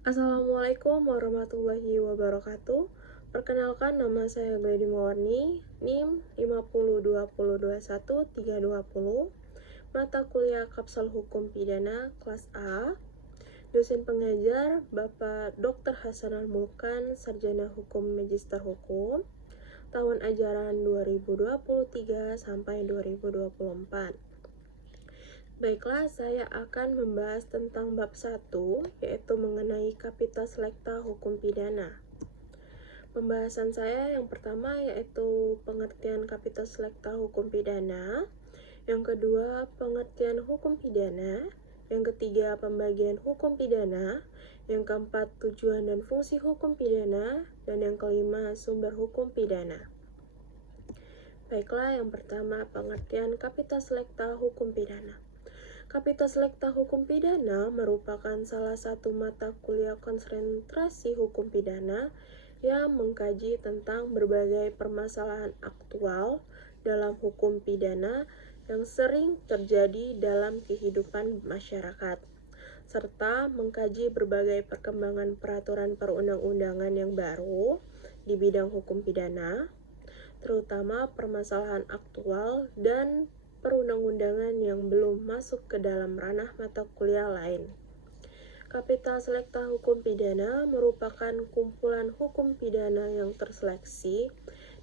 Assalamualaikum warahmatullahi wabarakatuh. Perkenalkan, nama saya Glady Mawarni, NIM 502021320, mata kuliah Kapsal Hukum Pidana kelas A. Dosen pengajar Bapak Dr. Hasanal Mulkan, Sarjana Hukum Magister Hukum, tahun ajaran 2023 sampai 2024. Baiklah, saya akan membahas tentang bab 1, yaitu mengenai Capita Selecta Hukum Pidana. Pembahasan saya yang pertama yaitu pengertian Capita Selecta Hukum Pidana, yang kedua pengertian hukum pidana, yang ketiga pembagian hukum pidana, yang keempat tujuan dan fungsi hukum pidana, dan yang kelima sumber hukum pidana. Baiklah, yang pertama pengertian Capita Selecta Hukum Pidana. Capita Selecta Hukum Pidana merupakan salah satu mata kuliah konsentrasi hukum pidana yang mengkaji tentang berbagai permasalahan aktual dalam hukum pidana yang sering terjadi dalam kehidupan masyarakat, serta mengkaji berbagai perkembangan peraturan perundang-undangan yang baru di bidang hukum pidana, terutama permasalahan aktual dan perundang-undangan yang belum masuk ke dalam ranah mata kuliah lain. Capita Selecta Hukum Pidana merupakan kumpulan hukum pidana yang terseleksi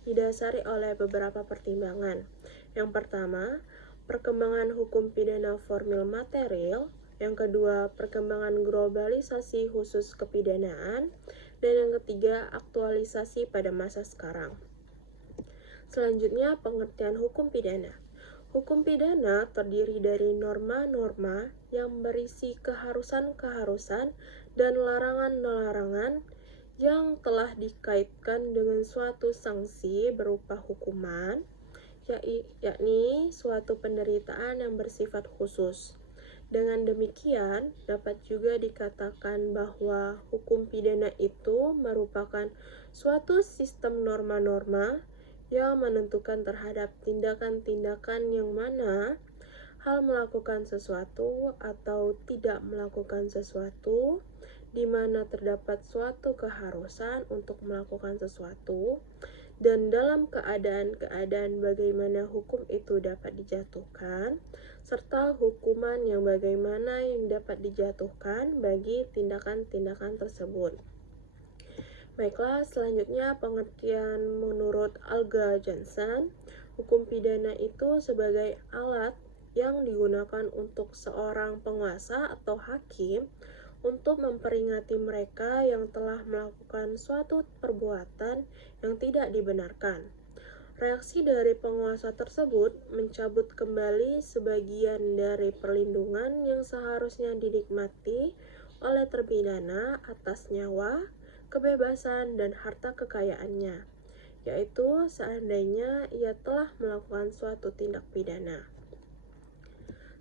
didasari oleh beberapa pertimbangan. Yang pertama, perkembangan hukum pidana formil material. Yang kedua, perkembangan globalisasi khusus kepidanaan. Dan yang ketiga, aktualisasi pada masa sekarang. Selanjutnya, pengertian hukum pidana. Hukum pidana terdiri dari norma-norma yang berisi keharusan-keharusan dan larangan-larangan yang telah dikaitkan dengan suatu sanksi berupa hukuman, yakni suatu penderitaan yang bersifat khusus. Dengan demikian, dapat juga dikatakan bahwa hukum pidana itu merupakan suatu sistem norma-norma yang menentukan terhadap tindakan-tindakan yang mana hal melakukan sesuatu atau tidak melakukan sesuatu, di mana terdapat suatu keharusan untuk melakukan sesuatu, dan dalam keadaan-keadaan bagaimana hukum itu dapat dijatuhkan, serta hukuman yang bagaimana yang dapat dijatuhkan bagi tindakan-tindakan tersebut. Baiklah, selanjutnya pengertian menurut Alga Johnson. Hukum pidana itu sebagai alat yang digunakan untuk seorang penguasa atau hakim untuk memperingati mereka yang telah melakukan suatu perbuatan yang tidak dibenarkan. Reaksi dari penguasa tersebut mencabut kembali sebagian dari perlindungan yang seharusnya dinikmati oleh terpidana atas nyawa, kebebasan, dan harta kekayaannya, yaitu seandainya ia telah melakukan suatu tindak pidana.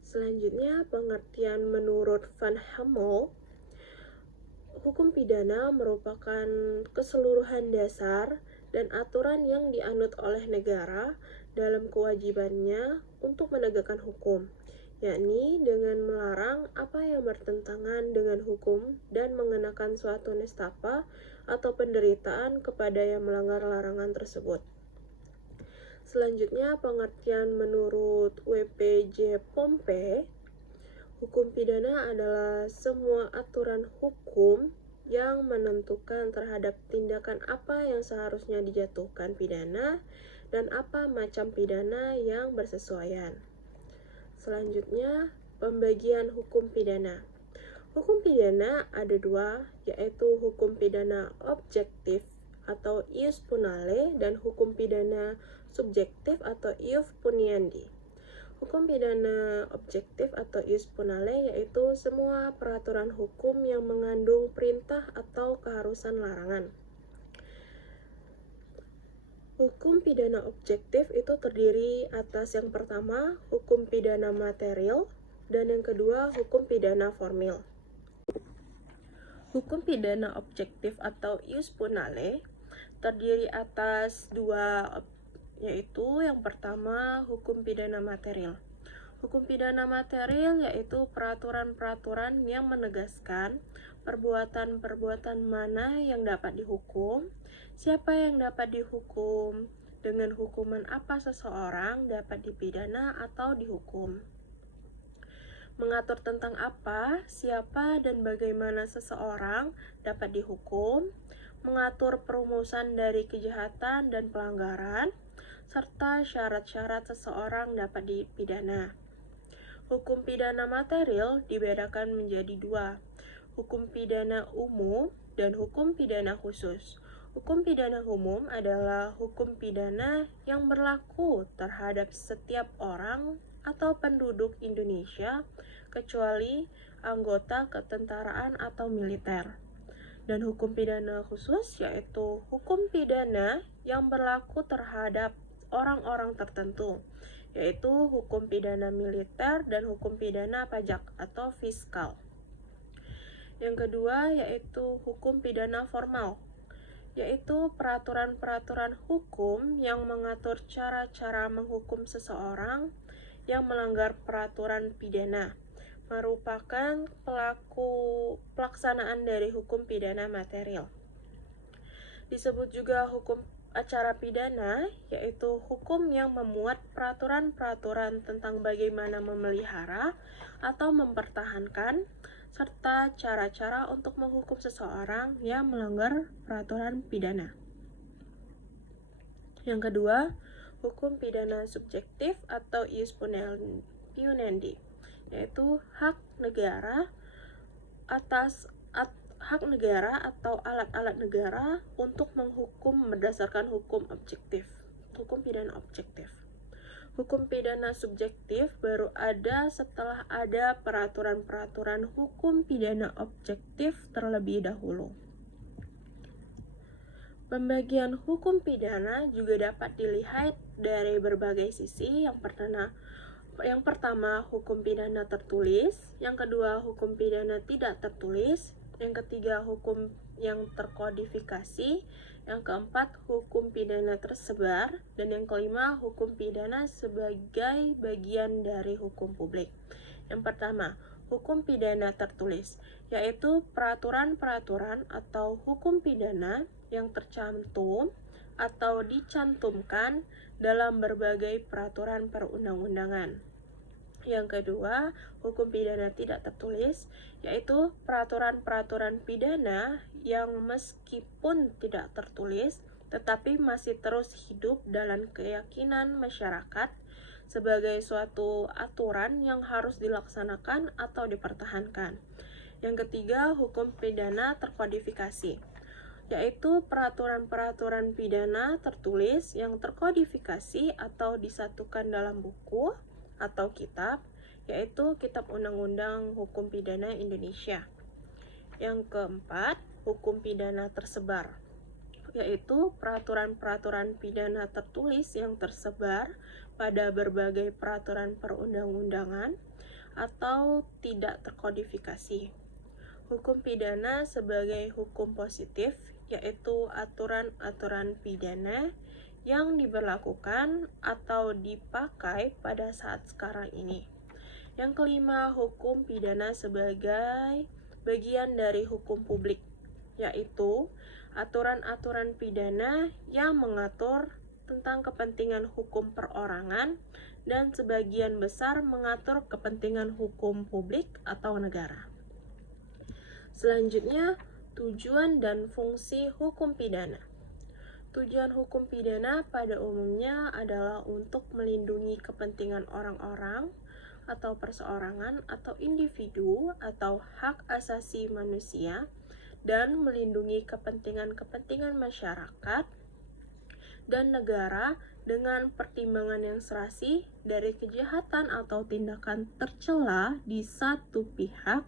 Selanjutnya, pengertian menurut Van Hemel. Hukum pidana merupakan keseluruhan dasar dan aturan yang dianut oleh negara dalam kewajibannya untuk menegakkan hukum, yakni dengan melarang apa yang bertentangan dengan hukum dan mengenakan suatu nestapa atau penderitaan kepada yang melanggar larangan tersebut. Selanjutnya, pengertian menurut W.P.J. Pompe. Hukum pidana adalah semua aturan hukum yang menentukan terhadap tindakan apa yang seharusnya dijatuhkan pidana dan apa macam pidana yang bersesuaian. Selanjutnya, pembagian hukum pidana. Hukum pidana ada dua, yaitu hukum pidana objektif atau ius punale dan hukum pidana subjektif atau ius puniandi. Hukum pidana objektif atau ius punale yaitu semua peraturan hukum yang mengandung perintah atau keharusan larangan. Hukum pidana objektif itu terdiri atas yang pertama, hukum pidana material, dan yang kedua, hukum pidana formil. Hukum pidana objektif atau ius punale terdiri atas dua, yaitu yang pertama hukum pidana material. Hukum pidana material yaitu peraturan-peraturan yang menegaskan perbuatan-perbuatan mana yang dapat dihukum, siapa yang dapat dihukum, dengan hukuman apa seseorang dapat dipidana atau dihukum. Mengatur tentang apa, siapa, dan bagaimana seseorang dapat dihukum, mengatur perumusan dari kejahatan dan pelanggaran, serta syarat-syarat seseorang dapat dipidana. Hukum pidana material dibedakan menjadi dua, hukum pidana umum dan hukum pidana khusus. Hukum pidana umum adalah hukum pidana yang berlaku terhadap setiap orang atau penduduk Indonesia, kecuali anggota ketentaraan atau militer. Dan hukum pidana khusus yaitu hukum pidana yang berlaku terhadap orang-orang tertentu, yaitu hukum pidana militer dan hukum pidana pajak atau fiskal. Yang kedua yaitu hukum pidana formal, yaitu peraturan-peraturan hukum yang mengatur cara-cara menghukum seseorang yang melanggar peraturan pidana, merupakan pelaksanaan dari hukum pidana material. Disebut juga hukum acara pidana, yaitu hukum yang memuat peraturan-peraturan tentang bagaimana memelihara atau mempertahankan, serta cara-cara untuk menghukum seseorang yang melanggar peraturan pidana. Yang kedua, hukum pidana subjektif atau ius puniendi, yaitu hak negara atau alat-alat negara untuk menghukum berdasarkan hukum objektif, hukum pidana objektif. Hukum pidana subjektif baru ada setelah ada peraturan-peraturan hukum pidana objektif terlebih dahulu. Pembagian hukum pidana juga dapat dilihat dari berbagai sisi. Yang pertama hukum pidana tertulis, yang kedua hukum pidana tidak tertulis, yang ketiga hukum yang terkodifikasi, yang keempat hukum pidana tersebar, dan yang kelima hukum pidana sebagai bagian dari hukum publik. Yang pertama, hukum pidana tertulis, yaitu peraturan-peraturan atau hukum pidana yang tercantum atau dicantumkan dalam berbagai peraturan perundang-undangan. Yang kedua, hukum pidana tidak tertulis, yaitu peraturan-peraturan pidana yang meskipun tidak tertulis, tetapi masih terus hidup dalam keyakinan masyarakat sebagai suatu aturan yang harus dilaksanakan atau dipertahankan. Yang ketiga, hukum pidana terkodifikasi, yaitu peraturan-peraturan pidana tertulis yang terkodifikasi atau disatukan dalam buku atau kitab, yaitu Kitab Undang-Undang Hukum Pidana Indonesia. Yang keempat, hukum pidana tersebar, yaitu peraturan-peraturan pidana tertulis yang tersebar pada berbagai peraturan perundang-undangan atau tidak terkodifikasi. Hukum pidana sebagai hukum positif, yaitu aturan-aturan pidana yang diberlakukan atau dipakai pada saat sekarang ini. Yang kelima, hukum pidana sebagai bagian dari hukum publik, yaitu aturan-aturan pidana yang mengatur tentang kepentingan hukum perorangan dan sebagian besar mengatur kepentingan hukum publik atau negara. Selanjutnya, tujuan dan fungsi hukum pidana. Tujuan hukum pidana pada umumnya adalah untuk melindungi kepentingan orang-orang atau perseorangan atau individu atau hak asasi manusia dan melindungi kepentingan-kepentingan masyarakat dan negara dengan pertimbangan yang serasi dari kejahatan atau tindakan tercela di satu pihak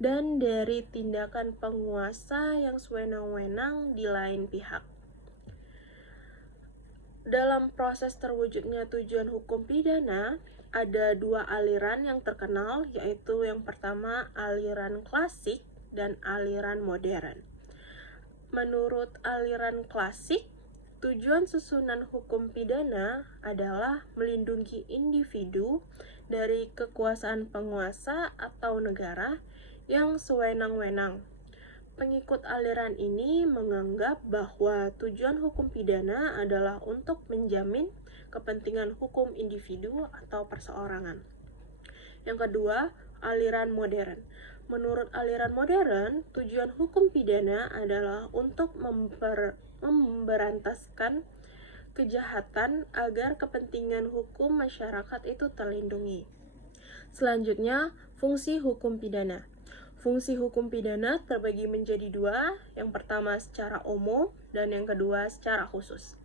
dan dari tindakan penguasa yang sewenang-wenang di lain pihak. Dalam proses terwujudnya tujuan hukum pidana, ada dua aliran yang terkenal, yaitu yang pertama aliran klasik dan aliran modern. Menurut aliran klasik, tujuan susunan hukum pidana adalah melindungi individu dari kekuasaan penguasa atau negara yang sewenang-wenang Pengikut aliran ini menganggap bahwa tujuan hukum pidana adalah untuk menjamin kepentingan hukum individu atau perseorangan. Yang kedua, aliran modern. Menurut aliran modern, tujuan hukum pidana adalah untuk memberantaskan kejahatan agar kepentingan hukum masyarakat itu terlindungi. Selanjutnya, fungsi hukum pidana. Fungsi hukum pidana terbagi menjadi dua, yang pertama secara umum dan yang kedua secara khusus.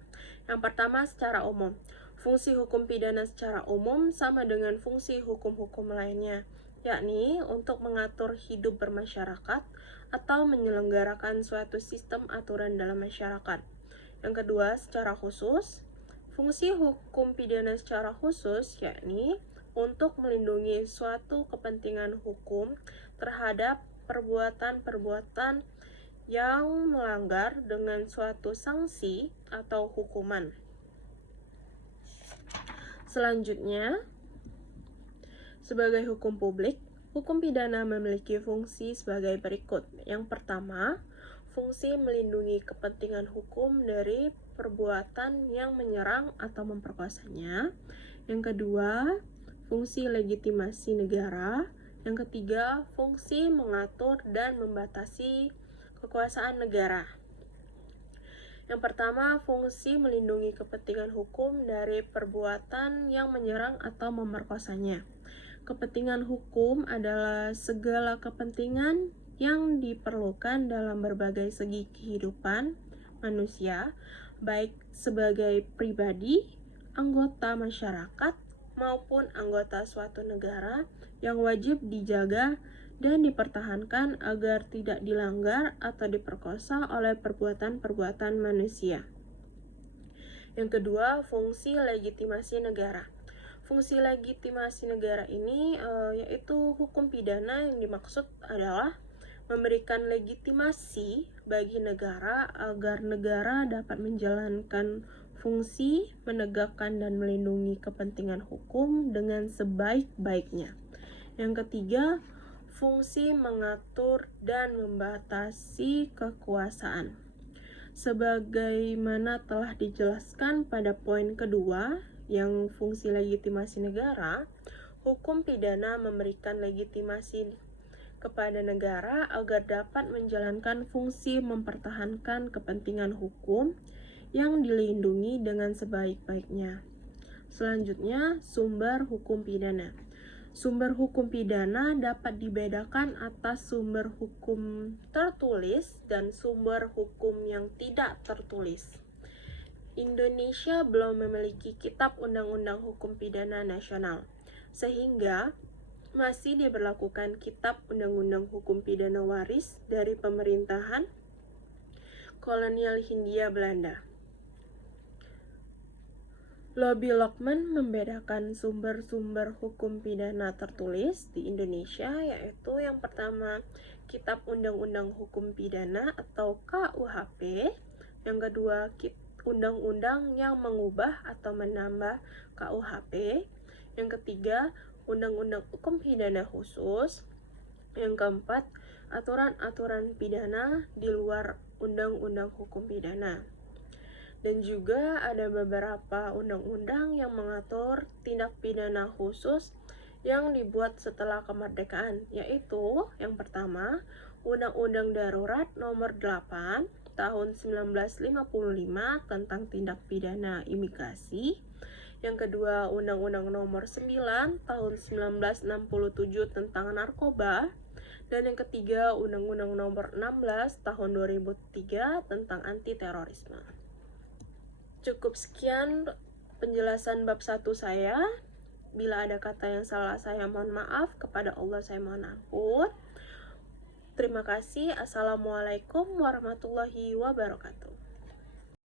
Yang pertama secara umum. Fungsi hukum pidana secara umum sama dengan fungsi hukum-hukum lainnya, yakni untuk mengatur hidup bermasyarakat atau menyelenggarakan suatu sistem aturan dalam masyarakat. Yang kedua secara khusus. Fungsi hukum pidana secara khusus yakni untuk melindungi suatu kepentingan hukum terhadap perbuatan-perbuatan yang melanggar dengan suatu sanksi atau hukuman. Selanjutnya, sebagai hukum publik, hukum pidana memiliki fungsi sebagai berikut. Yang pertama, fungsi melindungi kepentingan hukum dari perbuatan yang menyerang atau memperkosanya. Yang kedua, fungsi legitimasi negara. Yang ketiga, fungsi mengatur dan membatasi kekuasaan negara. Yang pertama, fungsi melindungi kepentingan hukum dari perbuatan yang menyerang atau memerkosanya. Kepentingan hukum adalah segala kepentingan yang diperlukan dalam berbagai segi kehidupan manusia, baik sebagai pribadi, anggota masyarakat, maupun anggota suatu negara yang wajib dijaga dan dipertahankan agar tidak dilanggar atau diperkosa oleh perbuatan-perbuatan manusia. Yang kedua, fungsi legitimasi negara. Fungsi legitimasi negara ini yaitu hukum pidana yang dimaksud adalah memberikan legitimasi bagi negara agar negara dapat menjalankan fungsi menegakkan dan melindungi kepentingan hukum dengan sebaik-baiknya. Yang ketiga, fungsi mengatur dan membatasi kekuasaan. Sebagaimana telah dijelaskan pada poin kedua, yang fungsi legitimasi negara, hukum pidana memberikan legitimasi kepada negara agar dapat menjalankan fungsi mempertahankan kepentingan hukum yang dilindungi dengan sebaik-baiknya. Selanjutnya, sumber hukum pidana. Sumber hukum pidana dapat dibedakan atas sumber hukum tertulis dan sumber hukum yang tidak tertulis. Indonesia belum memiliki kitab undang-undang hukum pidana nasional, sehingga masih diberlakukan kitab undang-undang hukum pidana waris dari pemerintahan kolonial Hindia Belanda. Lobby Lockman membedakan sumber-sumber hukum pidana tertulis di Indonesia, yaitu yang pertama Kitab Undang-Undang Hukum Pidana atau KUHP, yang kedua undang-undang yang mengubah atau menambah KUHP, yang ketiga Undang-Undang Hukum Pidana Khusus, yang keempat aturan-aturan pidana di luar Undang-Undang Hukum Pidana. Dan juga ada beberapa undang-undang yang mengatur tindak pidana khusus yang dibuat setelah kemerdekaan, yaitu yang pertama, Undang-Undang Darurat Nomor 8 Tahun 1955 tentang tindak pidana imigrasi. Yang kedua, Undang-Undang Nomor 9 Tahun 1967 tentang narkoba. Dan yang ketiga, Undang-Undang Nomor 16 Tahun 2003 tentang anti-terorisme. Cukup sekian penjelasan bab 1 saya. Bila ada kata yang salah, saya mohon maaf. Kepada Allah saya mohon ampun. Terima kasih. Assalamualaikum warahmatullahi wabarakatuh.